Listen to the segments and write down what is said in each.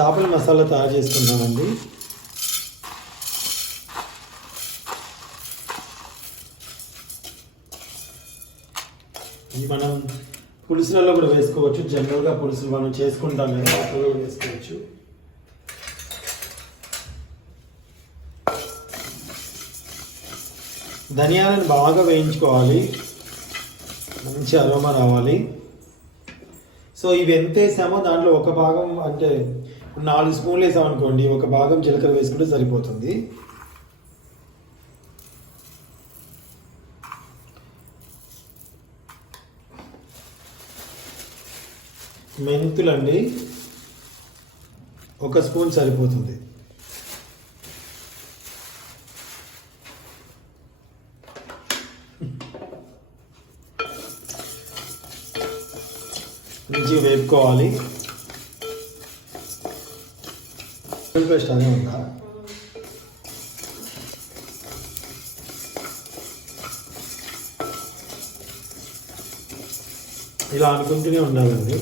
చేపల మసాలా తయారు చేసుకుంటామండి. ఇది మనం పులుసులలో కూడా వేసుకోవచ్చు. జనరల్గా పులుసులు మనం చేసుకుంటాం కదా, అక్కడ కూడా వేసుకోవచ్చు. ధనియాలను బాగా వేయించుకోవాలి, మంచి అరోమా రావాలి. సో ఇవి ఎంత వేసామో దాంట్లో ఒక భాగం, అంటే 4 స్పూన్లు వేసామనుకోండి, ఒక భాగం జీలకర్ర వేసుకుంటే సరిపోతుంది. మెంతులండి 1 స్పూన్ సరిపోతుంది. మంచిగా వేపుకోవాలి. పేస్ట్ అదే ఉందా? ఇలా అనుకుంటూనే ఉండాలండి.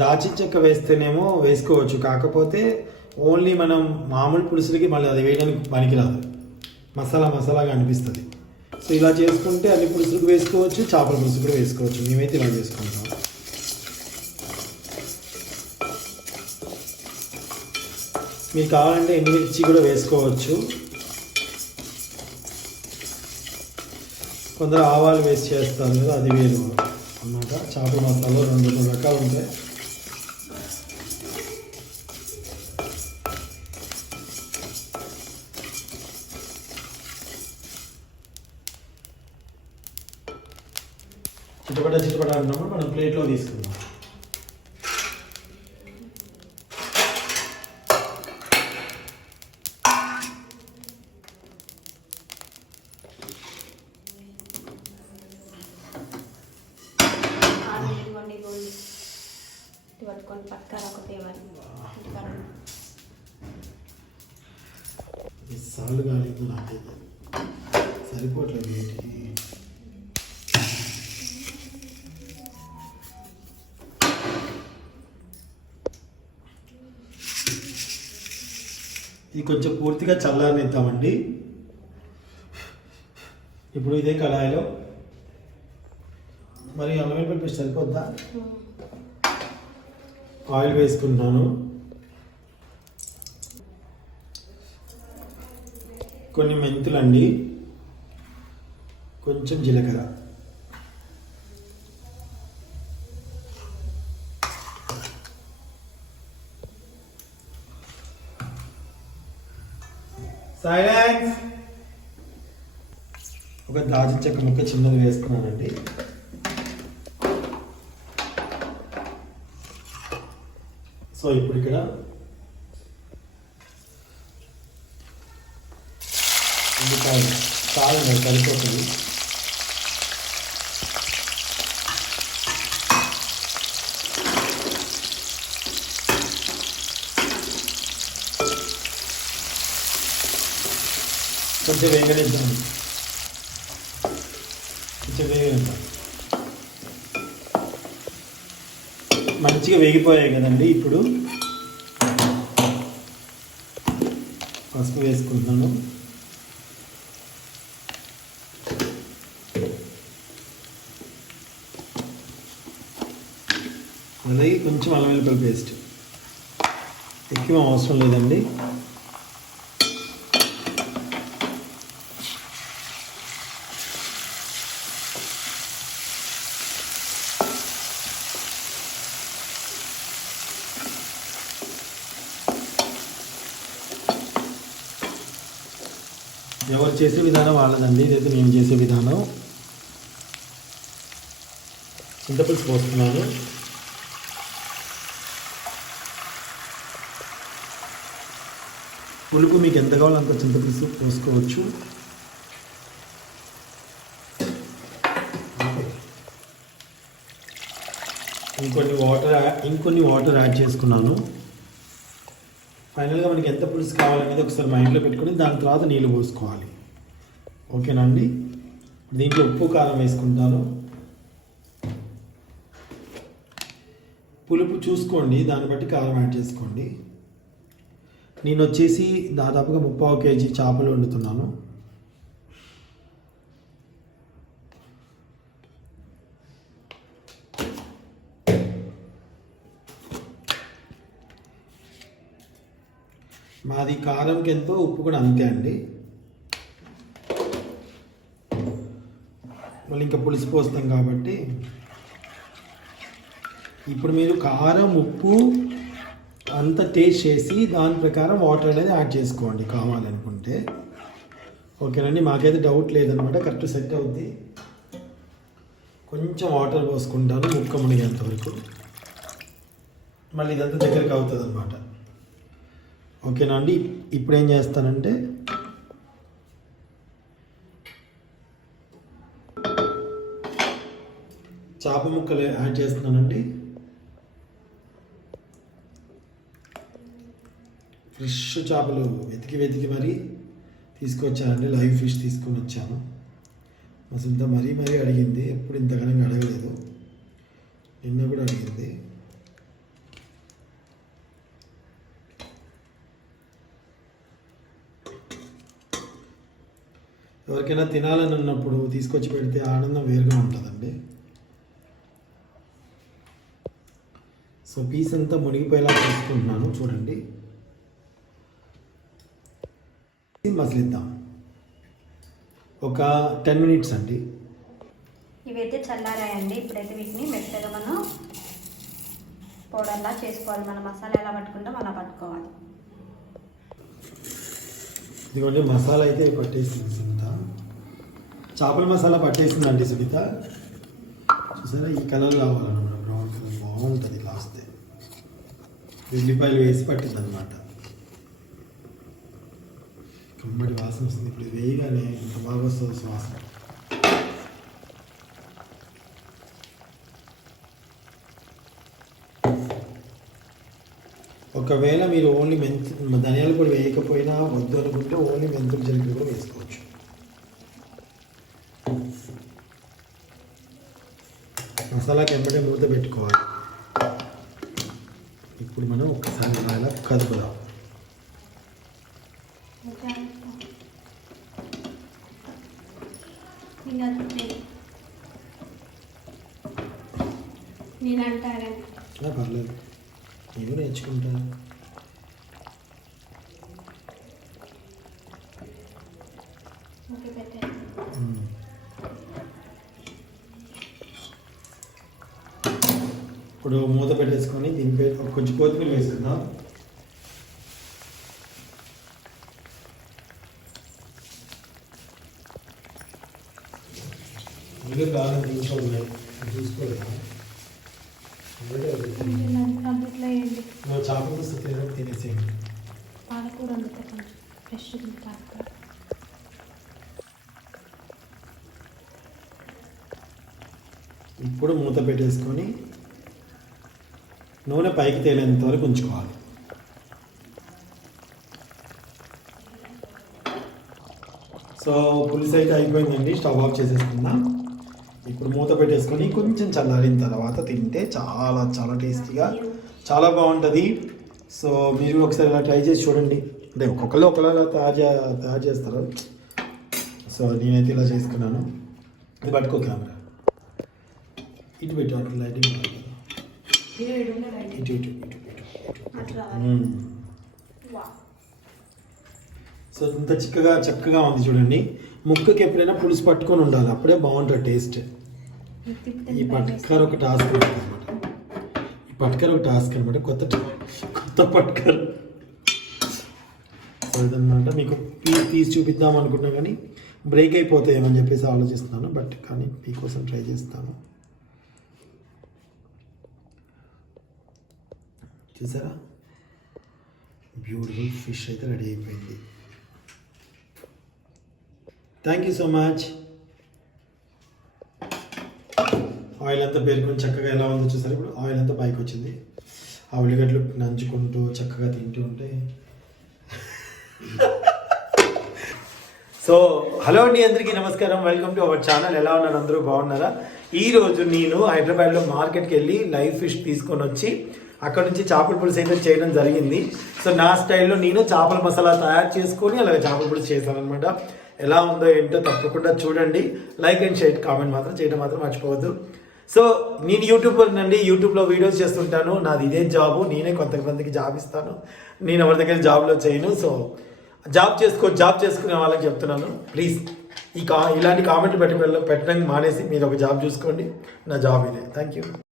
దాల్చిన చెక్క వేస్తేనేమో వేసుకోవచ్చు, కాకపోతే ఓన్లీ మనం మామూలు పులుసులకి మళ్ళీ అది వేయడానికి పనికిరాదు, మసాలాగా అనిపిస్తుంది. సో ఇలా చేసుకుంటే అన్ని పులుసులకు వేసుకోవచ్చు, చేపల పులుసు కూడా వేసుకోవచ్చు. మేమైతే ఇలా చేసుకుంటాం. మీకు కావాలంటే ఎండుమిర్చి కూడా వేసుకోవచ్చు. కొందరు ఆవాలు వేసి చేస్తారు కదా, అది వేరు అన్నమాట. చేపల మసాలా 2 రకాలు ఉంటాయి. చిటపట అంటున్నప్పుడు మనం ప్లేట్లో తీసుకుందాం. సాల్ట్ కాలేదు, నాకైతే సరిపోవట్లేదు వీటికి. ఇది కొంచెం పూర్తిగా చల్లారనిద్దామండి. ఇప్పుడు ఇదే కళాయిలో మరి అల్లం వెల్లుల్లి పేస్ట్ సరిపోద్దా? ఆయిల్ వేసుకుంటున్నాను. కొన్ని మెంతులండి, కొంచెం జీలకర్ర, సైలెన్స్, ఒక దాల్చిన చెక్క ముక్క చిన్నది వేస్తున్నానండి. సో ఇప్పుడు ఇక్కడ ఉల్లిపాయలు చాలండి, సరిపోతుంది. కొంచెం వేగనిద్దాం, మంచిగా వేగిపోయాయి కదండి. ఇప్పుడు పసుపు వేసుకుంటున్నాను. అలాగే కొంచెం అల్లం వెల్లుల్లి పేస్ట్, ఎక్కువ అవసరం లేదండి. ఎవరు చేసే విధానం వాళ్ళదండి, ఇదైతే నేను చేసే విధానం. చింతపులుసు పోస్తున్నాను. పులుపు మీకు ఎంత కావాలో అంత చింతపులుసు పోసుకోవచ్చు. ఇంకొన్ని వాటర్ యాడ్ చేసుకున్నాను. ఫైనల్గా మనకి ఎంత పులుసు కావాలనేది ఒకసారి మైండ్లో పెట్టుకొని దాని తర్వాత నీళ్ళు పోసుకోవాలి. ఓకేనా అండి? దీంట్లో ఉప్పు కారం వేసుకుంటాను. పులుపు చూసుకోండి, దాన్ని బట్టి కారం యాడ్ చేసుకోండి. నేను వచ్చేసి దాదాపుగా 3/4 kg చేపలు వండుతున్నాను. మాది కారంకి ఎంతో, ఉప్పు కూడా అంతే అండి. మళ్ళీ ఇంకా పులుసు పోస్తాం కాబట్టి ఇప్పుడు మీరు కారం ఉప్పు అంతా టేస్ట్ చేసి దాని ప్రకారం వాటర్ అనేది యాడ్ చేసుకోండి కావాలనుకుంటే. ఓకేనండి, మాకైతే డౌట్ లేదనమాట, కరెక్ట్ సెట్ అవుద్ది. కొంచెం వాటర్ పోసుకుంటాను ముక్క మునిగేంత వరకు, మళ్ళీ ఇదంతా దగ్గరికి అవుతుంది అనమాట. ఓకేనా అండి. ఇప్పుడు ఏం చేస్తానంటే చేప ముక్కలు యాడ్ చేస్తున్నానండి. ఫ్రెష్ చేపలు వెతికి మరీ తీసుకొచ్చానండి. లైవ్ ఫిష్ తీసుకొని వచ్చాను. మా సుంత మరీ అడిగింది, ఎప్పుడు ఇంతగానో అడగలేదు, నిన్న కూడా అడిగింది. ఎవరికైనా తినాలని ఉన్నప్పుడు తీసుకొచ్చి పెడితే ఆనందం వేరుగా ఉంటుందండి. సో పీస్ అంతా మునిగిపోయేలా తీసుకుంటున్నాను, చూడండి. మసలిద్దాం ఒక 10 minutes అండి. ఇవైతే చల్లారాయండి. ఇప్పుడైతే వీటిని మెత్తగా మనం పౌడర్లా చేసుకోవాలి. మన మసాలా ఎలా పట్టుకుంటాం అలా పట్టుకోవాలి. ఇదిగోండి మసాలా అయితే పట్టేసింది సునీత, చేపల మసాలా పట్టేసిందండి సునీత. చూసారా, ఈ కలర్ రావాలన్నమాట, బ్రౌన్ కలర్ బాగుంటుంది. లాస్ట్ ఉల్లిపాయలు వేసి పట్టింది అనమాట. కమ్మడి వాసన వస్తుంది. ఇప్పుడు వేయగానే ఇంత బాగా వస్తుంది వాసన. ఒకవేళ మీరు ఓన్లీ ధనియాల పొడి వేయకపోయినా వద్దు అనుకుంటే ఓన్లీ మెంతులు జీలకర్ర కూడా వేసుకోవచ్చు. మసాలాకి వెంబడే మూత పెట్టుకోవాలి. ఇప్పుడు మనం ఒక్కసారి ఇలా కదుపుదాం. పర్లేదు, నేను నేర్చుకుంటాను. ఇప్పుడు మూత పెట్టేసుకొని దీనిపై కొంచెం కొత్తిమీర వేసుకుందాం. ఇంకా కాలం దీంట్లో ఉన్నాయి, చూసుకోలేదు. చేప పులుసు తినేసేయండి. పాలకూర ఫ్రెష్. ఇప్పుడు మూత పెట్టేసుకొని నూనె పైకి తేలేంత వరకు ఉంచుకోవాలి. సో పులుసు అయితే అయిపోయిందండి, స్టవ్ ఆఫ్ చేసేసుకుందాం. ఇప్పుడు మూత పెట్టేసుకొని కొంచెం చల్లారిన తర్వాత తింటే చాలా చాలా టేస్టీగా చాలా బాగుంటుంది. సో మీరు ఒకసారి ఇలా ట్రై చేసి చూడండి. అంటే ఒక్కొక్కరు ఒకలా తయారు చేస్తారు. సో నేనైతే ఇలా చేసుకున్నాను. ఇది పట్టుకో కెమెరా, ఇటు పెట్టు, అట్లా లైటింగ్ ఇటు. సో ఇంత చక్కగా ఉంది చూడండి. ముక్కకి ఎప్పుడైనా పులుసు పట్టుకొని ఉండాలి, అప్పుడే బాగుంటుంది టేస్ట్. ఈ పట్కర్ ఒక టాస్క్ అనమాట. ఈ పట్కర్ ఒక టాస్క్ అనమాట, కొత్త పట్కర్ అదనమాట. మీకు తీసి చూపిద్దాం అనుకున్నా కానీ బ్రేక్ అయిపోతాయేమని చెప్పేసి ఆలోచిస్తున్నాను. బట్ కానీ మీకోసం ట్రై చేస్తాను. చూసారా, బ్యూటిఫుల్ ఫిష్ అయితే రెడీ అయిపోయింది. Thank you so much. Oil అంతా పేరుకొని చక్కగా ఎలా ఉందో చూసారు. ఇప్పుడు ఆయిల్ అంతా పైకి వచ్చింది. ఆ ఉల్లిగడ్డలు నంచుకుంటూ చక్కగా తింటూ ఉంటే. సో హలో అండి, అందరికీ నమస్కారం. Welcome to our channel. ఎలా ఉన్నారు అందరూ? బాగున్నారా? ఈ రోజు నేను హైదరాబాద్లో మార్కెట్కి వెళ్ళి లైవ్ ఫిష్ తీసుకొని వచ్చి అక్కడ నుంచి చేపల పులుసు అయితే చేయడం జరిగింది. సో నా స్టైల్లో నేను చేపల మసాలా తయారు చేసుకొని అలాగే చేపల పులుసు చేశాను అనమాట. ఎలా ఉందో ఏంటో తప్పకుండా చూడండి. లైక్ అండ్ షేర్ కామెంట్ మాత్రం చేయడం మాత్రం మర్చిపోవద్దు. సో నేను యూట్యూబ్లో వీడియోస్ చేస్తుంటాను. నాది ఇదే జాబు. నేనే కొంతమందికి జాబ్ ఇస్తాను. నేను ఎవరి దగ్గర జాబ్లో చేయను. సో జాబ్ చేసుకునే వాళ్ళకి చెప్తున్నాను. ప్లీజ్ ఇలాంటి కామెంట్లు పెట్టడం మానేసి మీరు ఒక జాబ్ చూసుకోండి. నా జాబ్ ఇదే. Thank you.